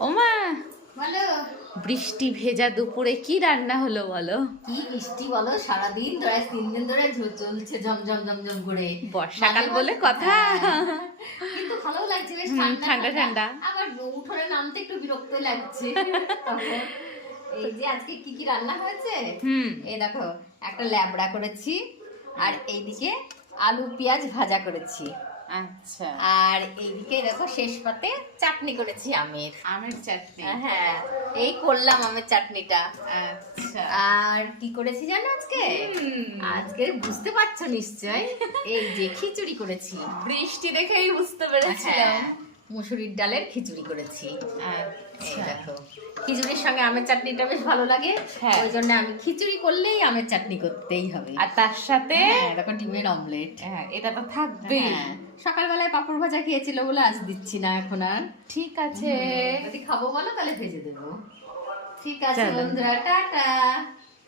ওমা, বলো বৃষ্টি ভেজা দুপুরে কি রান্না হলো বলো? কি মিষ্টি বলো, সারাদিন ধরে 3 দিন ধরে চলছে ঝমঝম ঝমঝম করে। বর্ষাকাল মাঝে বলে মাঝে- কথা। হ্যাঁ, কিন্তু ভালো লাগছে, বেশ ঠান্ডা ঠান্ডা ঠান্ডা। আবার উঠোনে নামতে একটু বিরক্ত লাগছে তখন। এই যে আজকে কি কি রান্না হয়েছে, এই দেখো একটা ল্যাবড়া করেছি, আর এইদিকে আলু পেঁয়াজ ভাজা করেছি, আচ্ছা, আর এইদিকে দেখো শেষ পাতে চাটনি করেছি আমের। আমের চাটনি। হ্যাঁ, এই করলাম আমের চাটনিটা। আচ্ছা, আর কি করেছি জানো আজকে? আজকে বুঝতে পারছো নিশ্চয়, এই যে খিচুড়ি করেছি। বৃষ্টি দেখেই বুঝতে পেরেছিলাম। হ্যাঁ, মুসুরির ডালের খিচুড়ি করেছি। এই আচ্ছা, দেখো, খিচুড়ির সঙ্গে আমের চাটনিটা বেশ ভালো লাগে। হ্যাঁ। ওই জন্য আমি খিচুড়ি করলেই আমের চাটনি করতেই হবে। আর তার সাথে হ্যাঁ, দেখো ডিমের অমলেট। হ্যাঁ, এটা তো থাকবেই। হ্যাঁ, সকালবেলায় পাঁপড় ভাজা খেয়েছিল বলে আজ দিচ্ছি না এখন আর। ঠিক আছে, যদি খাবো বলো তাহলে ভেজে দেবো। ঠিক আছে চলো। বন্ধুরা, টাটা।